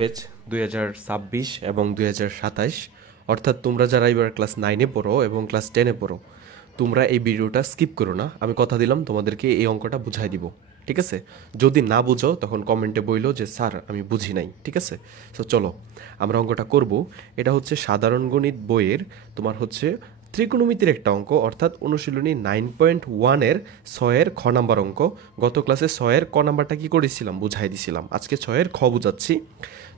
Batch 2026 এবং 2027, অর্থাৎ তোমরা যারা এবার ক্লাস 9-এ পড়ো এবং ক্লাস 10-এ পড়ো, তোমরা এই ভিডিওটা স্কিপ করো না। আমি কথা দিলাম তোমাদেরকে এই অঙ্কটা বুঝাই দিব, ঠিক আছে? যদি না বুঝো তখন কমেন্টে বইলো যে স্যার আমি বুঝি নাই, ঠিক আছে? তো চলো আমরা অঙ্কটা করব। এটা হচ্ছে সাধারণ গণিত বইয়ের তোমার হচ্ছে ত্রিকোণমিতির একটা অঙ্ক, অর্থাৎ অনুশীলনী 9.1-এর 6-এর খ নাম্বার অঙ্ক। গত ক্লাসে 6-এর ক নাম্বারটা কি করেছিলাম বুঝাই দিছিলাম, আজকে 6-এর খ বুঝাচ্ছি।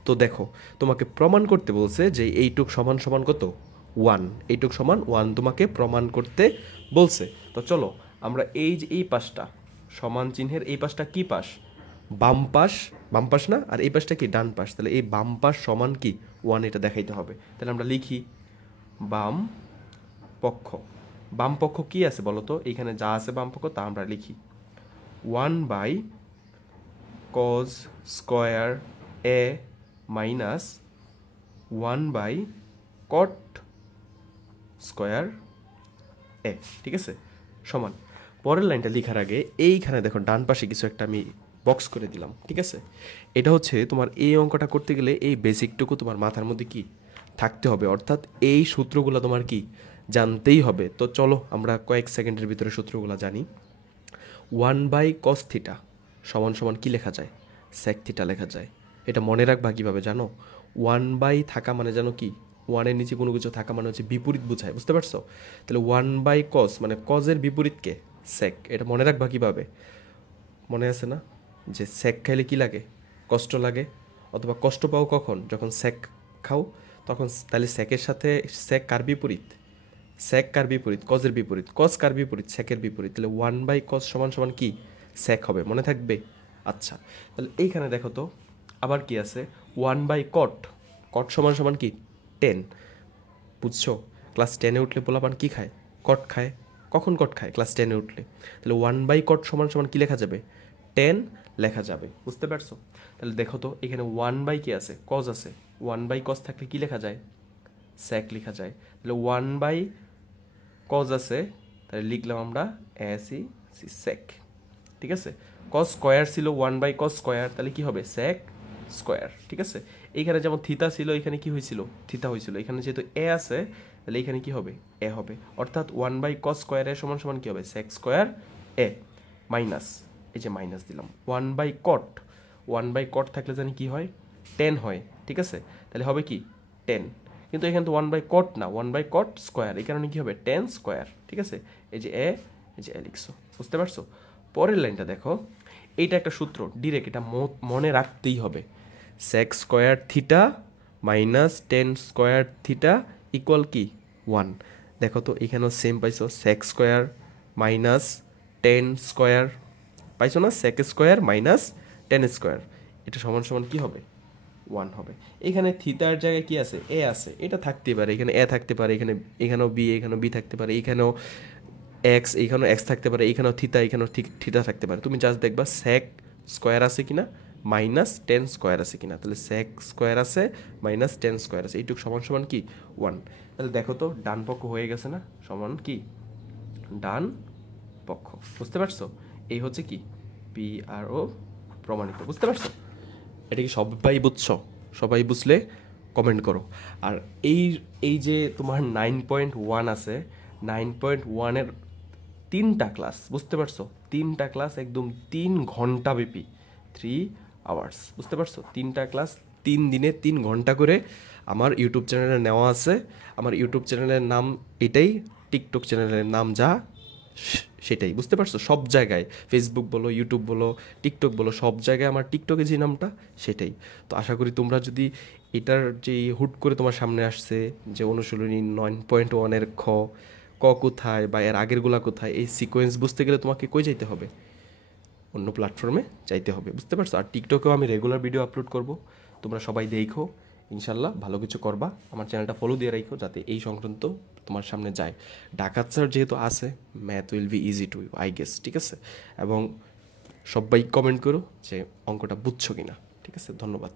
তো দেখো, তোমাকে প্রমাণ করতে বলছে যে এইটুক সমান সমান কত, 1। এইটুক সমান 1 তোমাকে প্রমাণ করতে বলছে। তো চলো আমরা এই যে এই পাশটা, সমান চিহ্নের এই পাশটা কি পাশ, বাম পাশ। বাম পাশ না, আর এই পাশটা কি ডান পাশ, তাহলে এই বাম পাশ সমান কি 1, এটা দেখাইতে হবে। তাহলে আমরা লিখি বাম পক্ষ। বাম পক্ষ কি আছে বলো তো, এইখানে যা আছে বাম পক্ষ তা আমরা লিখি 1/cos স্কয়ার এ মাইনাস 1/cot স্কয়ার এ, ঠিক আছে, সমান। পরের লাইনটা লেখার আগে এইখানে দেখো ডান পাশে কিছু একটা আমি বক্স করে দিলাম, ঠিক আছে? এটা হচ্ছে তোমার এই অঙ্কটা করতে গেলে এই বেসিকটুকু তোমার মাথার মধ্যে কি থাকতে হবে, অর্থাৎ এই সূত্রগুলো তোমার কি জানতেই হবে। তো চলো আমরা কয়েক সেকেন্ডের ভিতরে সূত্রগুলো জানি। 1/cos থিটা সমান সমান কি লেখা যায়, sec থিটা লেখা যায়। এটা মনে রাখবা কীভাবে জানো, 1/, থাকা মানে জানো কি, 1-এর নিচে কোনো কিছু থাকা মানে হচ্ছে বিপরীত বোঝায়, বুঝতে পারছো? তাহলে 1/cos মানে কজের বিপরীতকে sec, এটা মনে রাখবা কীভাবে, মনে আছে না যে sec খাইলে কি লাগে, কষ্ট লাগে, অথবা কষ্ট পাও কখন, যখন sec খাও তখন। তাহলে সেকের সাথে sec কার বিপরীত, sec কার বিপরীত, কজের বিপরীত, cos কার বিপরীত, সেকের বিপরীত। তাহলে 1/cos সমান সমান কি sec হবে, মনে থাকবে? আচ্ছা, তাহলে এইখানে দেখো তো আবার কি আছে, 1/cot, cot সমান সমান কি 10। বুঝছো? ক্লাস 10-এ উঠলে পোলাপান কি খায়, কট খায়। কখন কট খায়, ক্লাস 10-এ উঠলে। তাহলে 1/cot সমান সমান কি লেখা যাবে, 10 লেখা যাবে, বুঝতে পারছো? তাহলে দেখো তো এখানে 1/, কি আছে, cos আছে। 1/cos থাকলে কি লেখা যায়, sec লেখা যায়। তাহলে 1/cos আছে, তাহলে লিখলাম আমরা এসি sec, ঠিক আছে? cos স্কয়ার ছিল 1/cos স্কয়ার, তাহলে কি হবে sec স্কয়ার, ঠিক আছে? এইখানে যেমন থিতা ছিল, এখানে কি হয়েছিল, থিতা হয়েছিল। এখানে যেহেতু এ আছে তাহলে এখানে কি হবে, এ হবে। অর্থাৎ 1/cos স্কয়ার এ সমান সমান কি হবে, sec স্কয়ার এ মাইনাস, এই যে মাইনাস দিলাম 1/cot। 1/cot থাকলে জানি কি হয়, 10 হয়, ঠিক আছে? তাহলে হবে কি 10, কিন্তু এখানে তো 1/cot না, 1/cot স্কয়ার, এই কারণে কি হবে 10 স্কয়ার, ঠিক আছে? এই যে এ, এই যে এ লিখছো, বুঝতে পারছো? পরের লাইনটা দেখো, এইটা একটা সূত্র ডিরেক্ট, এটা মনে রাখতেই হবে। sec square theta minus 10 square theta equal কি 1। দেখো তো এখানেও সেম পাইছো, sec স্কয়ার মাইনাস 10 স্কয়ার, পাইছো না, sec স্কয়ার মাইনাস 10 স্কয়ার, এটা সমান সমান কি হবে 1 হবে। এখানে থিতার জায়গায় কি আছে, এ আছে, এটা থাকতে পারে, এখানে এ থাকতে পারে, এখানে এখানেও বি, এখানেও বি থাকতে পারে, এখানেও এক্স, এইখানেও এক্স থাকতে পারে, এইখানেও থিতা, এখানেও থিতা থাকতে পারে। তুমি জাস্ট দেখবা sec স্কয়ার আছে কিনা, মাইনাস 10 স্কয়ার আছে কিনা। তাহলে sec স্কয়ার আছে মাইনাস 10 স্কয়ার আছে, এইটুকু সমান সমান কি 1। তাহলে দেখো তো ডান পক্ষ হয়ে গেছে না, সমান কি ডান পক্ষ, বুঝতে পারছো? এই হচ্ছে কি পি আর ও প্রমাণিত, বুঝতে পারছো? এটা কি সবাই বুঝছো? সবাই বুঝলে কমেন্ট করো। আর এই এই যে তোমার 9.1 আছে, 9.1-এর 3টা ক্লাস, বুঝতে পারছো? 3টা ক্লাস একদম 3 ঘন্টা ব্যাপী, 3 hours, বুঝতে পারছো? 3টা ক্লাস 3 দিনে 3 ঘন্টা করে আমার ইউটিউব চ্যানেলে নেওয়া আছে। আমার ইউটিউব চ্যানেলের নাম এটাই, টিকটক চ্যানেলের নাম যা সেটাই, বুঝতে পারছো? সব জায়গায় ফেসবুক বলো, ইউটিউব বলো, টিকটক বলো, সব জায়গায় আমার টিকটকে যে নামটা সেটাই। তো আশা করি তোমরা যদি এটার যে হুট করে তোমার সামনে আসছে যে অনুশীলনী 9.1-এর খ, ক কোথায় বা এর আগেরগুলা কোথায়, এই সিকোয়েন্স বুঝতে গেলে তোমাকে কই যাইতে হবে, অন্য প্ল্যাটফর্মে যাইতে হবে, বুঝতে পারছো? আর টিকটকেও আমি রেগুলার ভিডিও আপলোড করব, তোমরা সবাই দেখো, ইনশাল্লাহ ভালো কিছু করবা। আমার চ্যানেলটা ফলো দিয়ে রাখো যাতে এই সংক্রান্ত তোমার সামনে যায়। ডাকাত স্যার যেহেতু আছে, math will be easy to you I guess, ঠিক আছে? এবং সবাই কমেন্ট করো যে অঙ্কটা বুঝছো কিনা, ঠিক আছে? ধন্যবাদ।